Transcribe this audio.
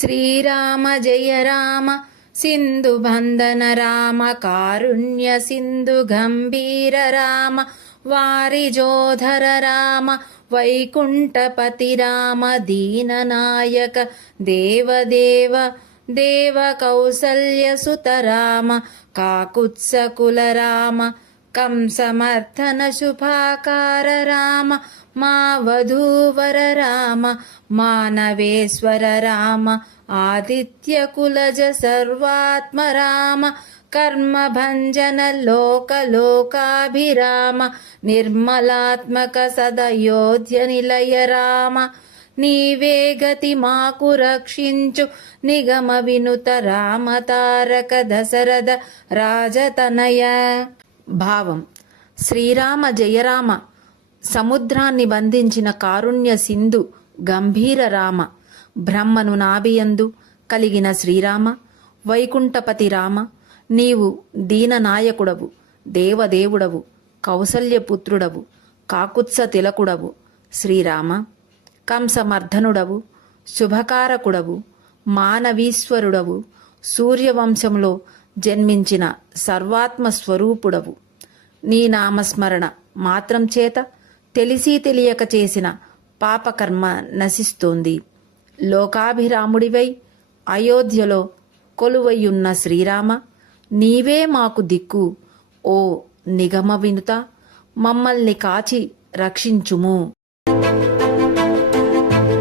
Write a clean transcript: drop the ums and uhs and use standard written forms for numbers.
శ్రీరామ జయ రామ సింధు బంధన రామ కారుణ్య సింధు గంభీర రామ వారిజోధర రామ వైకుంఠపతి రామ దీననాయక దేవదేవ దేవ కౌసల్య సుత రామ కాకుత్సకుల రామ కంసమర్థన శుభాకార రామ మా వధూవర రామ మానవేశ్వర రామ ఆదిత్య కులజ సర్వాత్మ రామ కర్మభంజన లోకలోకాభిరామ నిర్మలాత్మక సదయోధ్య నిలయ రామ నీవే గతి మాకు రక్షించు నిగమ వినుత రామ తారక దశరథ రాజతనయ. భావం: శ్రీరామ జయరామ సముద్రాన్ని బంధించిన కారుణ్య సింధు గంభీర రామ, బ్రహ్మను నాభియందు కలిగిన శ్రీరామ, వైకుంఠపతి రామ, నీవు దీననాయకుడవు, దేవదేవుడవు, కౌసల్యపుత్రుడవు, కాకుత్స తిలకుడవు. శ్రీరామ కంసమర్ధనుడవు, శుభకారకుడవు, మానవీశ్వరుడవు, సూర్యవంశంలో జన్మించిన సర్వాత్మ స్వరూపుడవు. నీ నామస్మరణ మాత్రం చేత తెలిసి తెలియక చేసిన పాపకర్మ నశిస్తోంది. లోకాభిరాముడివై అయోధ్యలో కొలువయ్యున్న శ్రీరామ, నీవే మాకు దిక్కు. ఓ నిగమ వినుత, మమ్మల్ని కాచి రక్షించుము.